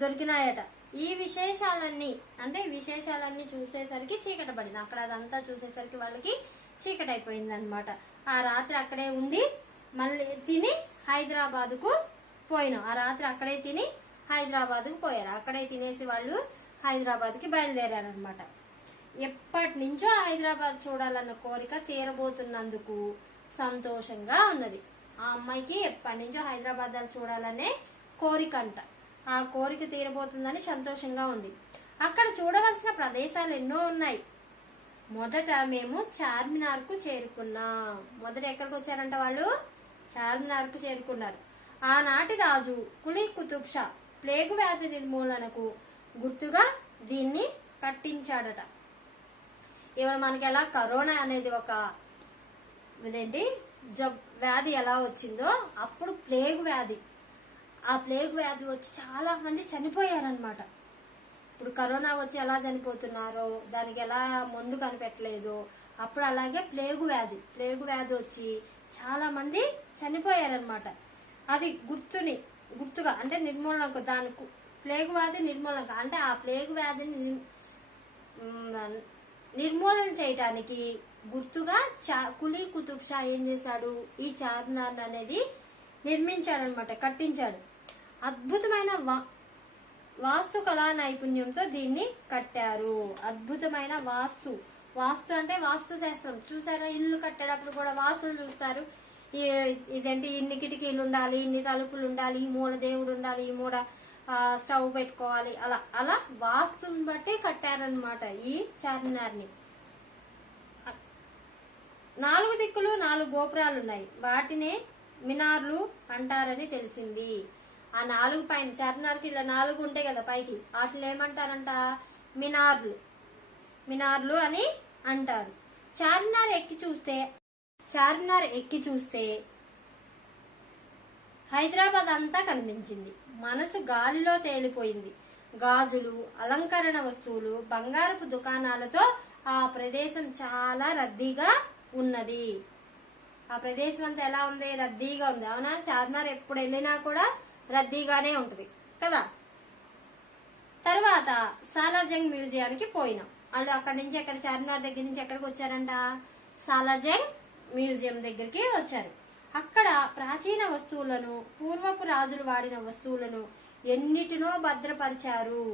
దొరికినాయట. ఈ విశేషాలన్నీ చూసేసరికి చీకట పడింది. అక్కడ అదంతా చూసేసరికి వాళ్ళకి చీకటి అయిపోయింది అనమాట. ఆ రాత్రి అక్కడే ఉండి మళ్ళీ తిని హైదరాబాదుకు పోయినాం. ఆ రాత్రి అక్కడే తిని హైదరాబాద్కు పోయారు. అక్కడే తినేసి వాళ్ళు హైదరాబాద్కి బయలుదేరారనమాట. ఎప్పటి నుంచో హైదరాబాద్ చూడాలన్న కోరిక తీరబోతున్నందుకు సంతోషంగా ఉన్నది. ఆ అమ్మాయికి ఎప్పటి నుంచో హైదరాబాద్ చూడాలనే కోరిక అంట. ఆ కోరిక తీరబోతుందని సంతోషంగా ఉంది. అక్కడ చూడవలసిన ప్రదేశాలు ఎన్నో ఉన్నాయి. మొదట మేము చార్మినార్కు చేరుకున్నాం. మొదట ఎక్కడికి వచ్చారంట వాళ్ళు? చార్మినార్కు చేరుకున్నారు. ఆనాటి రాజు కులీ కుతుబ్ షా ప్లేగు వ్యాధి నిర్మూలనకు గుర్తుగా దీన్ని కట్టించాడట. ఇప్పుడు మనకి ఎలా కరోనా అనేది ఒక ఇదేంటి వ్యాధి ఎలా వచ్చిందో అప్పుడు ప్లేగు వ్యాధి, ఆ ప్లేగు వ్యాధి వచ్చి చాలా మంది చనిపోయారనమాట. ఇప్పుడు కరోనా వచ్చి ఎలా చనిపోతున్నారో, దానికి ఎలా మందు కనిపెట్టలేదు, అప్పుడు అలాగే ప్లేగు వ్యాధి వచ్చి చాలా మంది చనిపోయారనమాట. అది గుర్తుగా అంటే నిర్మూలనకు, దానికి ప్లేగు వ్యాధి నిర్మూలనకు అంటే ఆ ప్లేగు వ్యాధిని నిర్మూలన చేయటానికి గుర్తుగా కులీ కుతుబ్ షా ఏం చేశాడు, ఈ చార్మినార్ అనేది నిర్మించాడనమాట, కట్టించాడు. అద్భుతమైన వాస్తు కళా నైపుణ్యంతో దీన్ని కట్టారు. అద్భుతమైన వాస్తు అంటే వాస్తు శాస్త్రం. చూసారా, ఇల్లు కట్టేటప్పుడు కూడా వాస్తులు చూస్తారు. ఇదేంటి, ఇన్ని కిటికీలు ఉండాలి, ఇన్ని తలుపులు ఉండాలి, ఈ మూల దేవుడు ఉండాలి, ఈ మూల స్టవ్ పెట్టుకోవాలి, అలా వాస్తుని బట్టి కట్టారనమాట ఈ చార్మినార్ని. 4 దిక్కులు 4 గోపురాలు ఉన్నాయి, వాటినే మినార్లు అంటారని తెలిసింది. ఆ 4 పైన చార్మినార్కి ఇలా 4 ఉంటాయి కదా పైకి, వాటిని ఏమంటారంట, మినార్లు అని అంటారు. చార్మినార్ ఎక్కి చూస్తే హైదరాబాద్ అంతా కనిపించింది. మనసు గాలిలో తేలిపోయింది. గాజులు, అలంకరణ వస్తువులు, బంగారపు దుకాణాలతో ఆ ప్రదేశం చాలా రద్దీగా ఉన్నది. ఆ ప్రదేశం అంతా ఎలా ఉంది, రద్దీగా ఉంది. అవునా, చార్మినార్ ఎప్పుడు వెళ్ళినా కూడా రద్దీగానే ఉంటది కదా. తర్వాత సాలార్జంగ్ మ్యూజియానికి పోయినాం. వాళ్ళు అక్కడి నుంచి చార్మినార్ దగ్గర నుంచి ఎక్కడికి వచ్చారంట, సాలార్జంగ్ మ్యూజియం దగ్గరికి వచ్చారు. అక్కడ ప్రాచీన వస్తువులను, పూర్వపు రాజులు వాడిన వస్తువులను ఎన్నిటినో భద్రపరిచారు.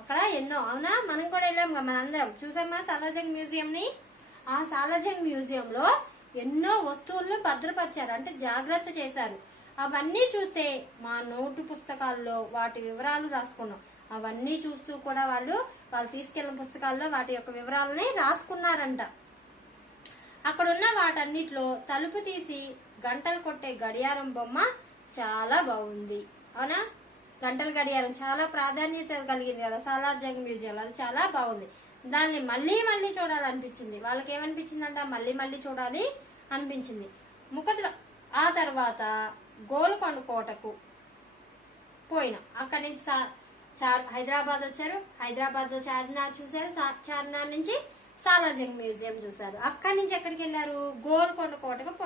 అక్కడ ఎన్నో, అవునా, మనం కూడా వెళ్ళాం కదా, మనందరం చూసామా సాలార్జంగ్ మ్యూజియం ని. ఆ సాలార్జంగ్ మ్యూజియం లో ఎన్నో వస్తువులను భద్రపరిచారు, అంటే జాగ్రత్త చేశారు. అవన్నీ చూస్తే మా నోటు పుస్తకాల్లో వాటి వివరాలు రాసుకున్నాం. అవన్నీ చూస్తూ కూడా వాళ్ళు తీసుకెళ్లిన పుస్తకాల్లో వాటి యొక్క వివరాలని రాసుకున్నారంట. అక్కడున్న వాటన్నిటిలో తలుపు తీసి గంటలు కొట్టే గడియారం బొమ్మ చాలా బాగుంది. అవునా, గంటల గడియారం చాలా ప్రాధాన్యత కలిగింది కదా సాలార్జంగ్ మ్యూజియం, అది చాలా బాగుంది. దాన్ని మళ్ళీ మళ్ళీ చూడాలనిపించింది. వాళ్ళకి ఏమనిపించిందంట, మళ్ళీ మళ్ళీ చూడాలి అనిపించింది. ఆ తర్వాత గోల్కొండ కోటకు పోయినాం. అక్కడి నుంచి హైదరాబాద్ వచ్చారు. హైదరాబాద్ లో చార్మినార్ చూసారు. చార్మినార్ నుంచి సాలార్జంగ్ మ్యూజియం చూసారు. అక్కడి నుంచి ఎక్కడికి వెళ్ళారు, గోల్కొండ కోటకు పోయారు.